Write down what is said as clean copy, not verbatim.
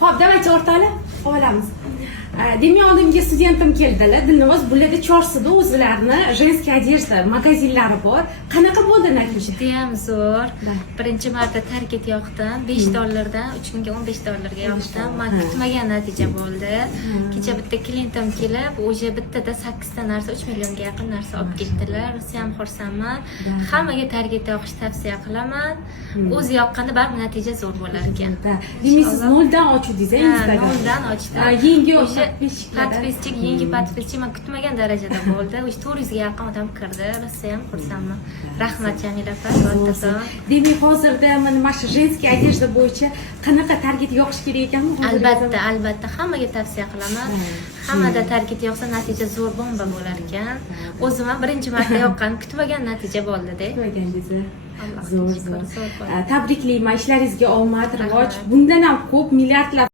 Xo'p, давайте o'rtoqlar olamiz. Demak, oldimga studentim keldilar. Dilnoz, bularda chorsida o'zlarini женская одежда magazinlari bor. Qanaqa bo'ldi natija? Judayam zo'r. Birinchi marta target yoqdim. $5 dan 3 kunga $15 yoqdim. Men kutmagan natija bo'ldi. Kecha bitta klientim kelib, o'sha bittada 8 ta narsa 3 millionga yaqin narsa olib ketdilar. O'zi ham xursandman. Hammaga target yoqish tavsiya qilaman. O'zi yoqqanda baribir natija zo'r bo'lar ekan. Demak, siz noldan ochuvdingiz, Instagram. Noldan ochdim. Yangi podpisчик, yangi podpisчик men kutmagan darajada bo'ldi. O'sha 400 ga yaqin odam kirdi. Rosa ham xursandman. Rahmat Jamila opa, kattason. Demak, hozirda mana shu женская одежда bo'yicha qanaqa target yoqish kerak ekanmi? Albatta, hammaga tavsiya qilaman. Hammada target yoqsa natija zo'r bomba bo'lar ekan. O'zim ham birinchi marta yoqqan, kutmagan natija bo'ldi-da. Kutmaganingizda. Zo'r. Tabriklayman, ishlaringizga omad, rivoj. Bundan ham ko'p milliardlab